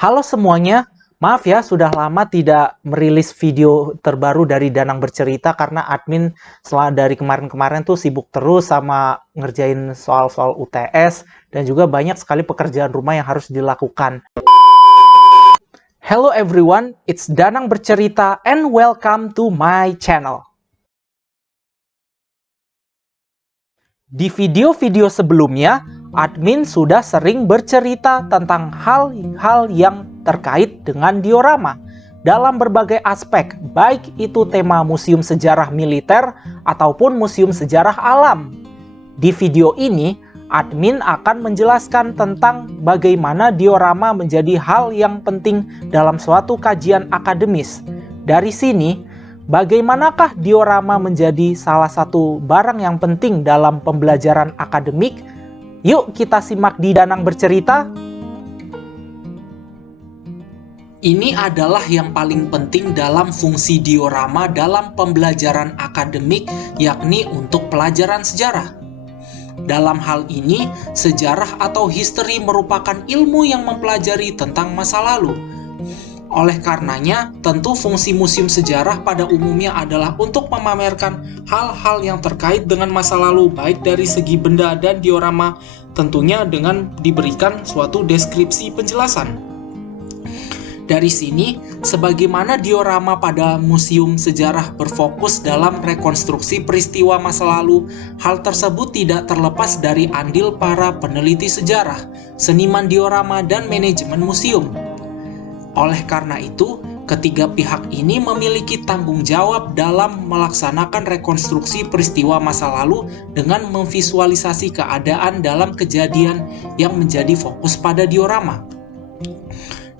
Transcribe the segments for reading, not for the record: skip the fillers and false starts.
Halo semuanya, maaf ya sudah lama tidak merilis video terbaru dari Danang Bercerita karena admin dari kemarin-kemarin tuh sibuk terus sama ngerjain soal-soal UTS dan juga banyak sekali pekerjaan rumah yang harus dilakukan. Hello everyone, it's Danang Bercerita and welcome to my channel. Di video-video sebelumnya, admin sudah sering bercerita tentang hal-hal yang terkait dengan diorama dalam berbagai aspek, baik itu tema museum sejarah militer ataupun museum sejarah alam. Di video ini, admin akan menjelaskan tentang bagaimana diorama menjadi hal yang penting dalam suatu kajian akademis. Dari sini, bagaimanakah diorama menjadi salah satu barang yang penting dalam pembelajaran akademik? Yuk kita simak di Danang Bercerita. Ini adalah yang paling penting dalam fungsi diorama dalam pembelajaran akademik, yakni untuk pelajaran sejarah. Dalam hal ini, sejarah atau history merupakan ilmu yang mempelajari tentang masa lalu. Oleh karenanya, tentu fungsi museum sejarah pada umumnya adalah untuk memamerkan hal-hal yang terkait dengan masa lalu, baik dari segi benda dan diorama, tentunya dengan diberikan suatu deskripsi penjelasan. Dari sini, sebagaimana diorama pada museum sejarah berfokus dalam rekonstruksi peristiwa masa lalu, hal tersebut tidak terlepas dari andil para peneliti sejarah, seniman diorama, dan manajemen museum. Oleh karena itu, ketiga pihak ini memiliki tanggung jawab dalam melaksanakan rekonstruksi peristiwa masa lalu dengan memvisualisasi keadaan dalam kejadian yang menjadi fokus pada diorama.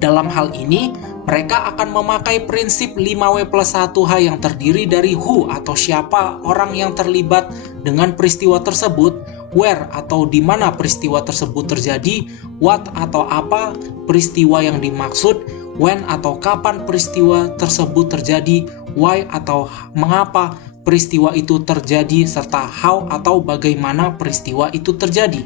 Dalam hal ini, mereka akan memakai prinsip 5W+1H yang terdiri dari who atau siapa orang yang terlibat dengan peristiwa tersebut, where atau di mana peristiwa tersebut terjadi, what atau apa peristiwa yang dimaksud, when atau kapan peristiwa tersebut terjadi, why atau mengapa peristiwa itu terjadi, serta how atau bagaimana peristiwa itu terjadi.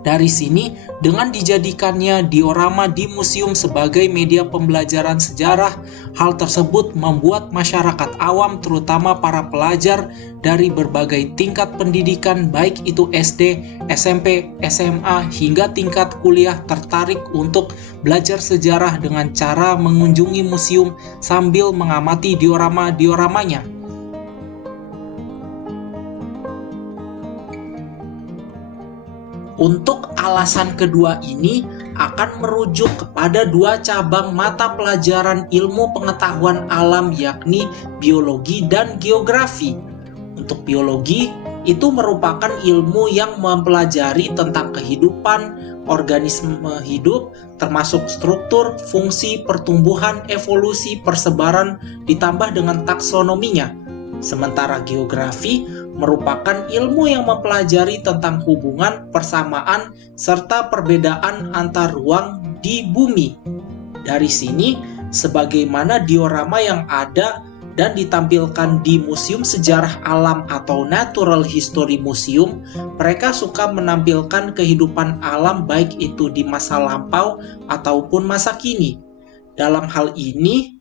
Dari sini, dengan dijadikannya diorama di museum sebagai media pembelajaran sejarah, hal tersebut membuat masyarakat awam, terutama para pelajar dari berbagai tingkat pendidikan, baik itu SD, SMP, SMA, hingga tingkat kuliah, tertarik untuk belajar sejarah dengan cara mengunjungi museum sambil mengamati diorama-dioramanya. Untuk alasan kedua ini akan merujuk kepada dua cabang mata pelajaran ilmu pengetahuan alam, yakni biologi dan geografi. Untuk biologi, itu merupakan ilmu yang mempelajari tentang kehidupan organisme hidup, termasuk struktur, fungsi, pertumbuhan, evolusi, persebaran, ditambah dengan taksonominya. Sementara geografi merupakan ilmu yang mempelajari tentang hubungan, persamaan, serta perbedaan antar ruang di bumi. Dari sini, sebagaimana diorama yang ada dan ditampilkan di Museum Sejarah Alam atau Natural History Museum, mereka suka menampilkan kehidupan alam baik itu di masa lampau ataupun masa kini. Dalam hal ini,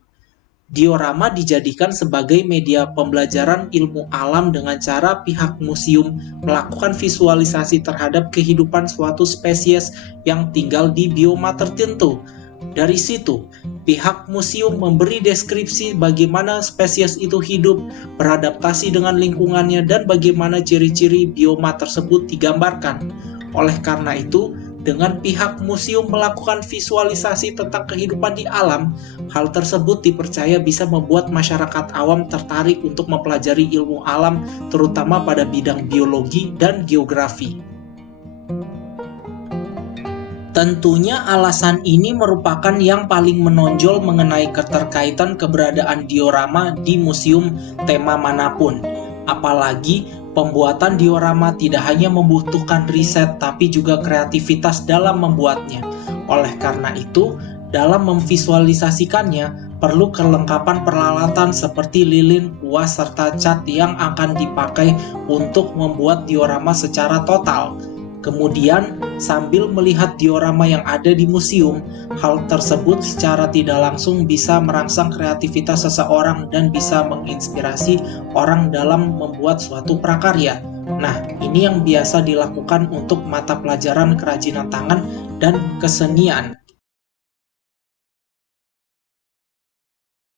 diorama dijadikan sebagai media pembelajaran ilmu alam dengan cara pihak museum melakukan visualisasi terhadap kehidupan suatu spesies yang tinggal di bioma tertentu. Dari situ, pihak museum memberi deskripsi bagaimana spesies itu hidup, beradaptasi dengan lingkungannya, dan bagaimana ciri-ciri bioma tersebut digambarkan. Oleh karena itu, dengan pihak museum melakukan visualisasi tentang kehidupan di alam, hal tersebut dipercaya bisa membuat masyarakat awam tertarik untuk mempelajari ilmu alam, terutama pada bidang biologi dan geografi. Tentunya alasan ini merupakan yang paling menonjol mengenai keterkaitan keberadaan diorama di museum tema manapun. Apalagi pembuatan diorama tidak hanya membutuhkan riset tapi juga kreativitas dalam membuatnya. Oleh karena itu, dalam memvisualisasikannya perlu kelengkapan peralatan seperti lilin, kuas, serta cat yang akan dipakai untuk membuat diorama secara total. Kemudian, sambil melihat diorama yang ada di museum, hal tersebut secara tidak langsung bisa merangsang kreativitas seseorang dan bisa menginspirasi orang dalam membuat suatu prakarya. Nah, ini yang biasa dilakukan untuk mata pelajaran kerajinan tangan dan kesenian.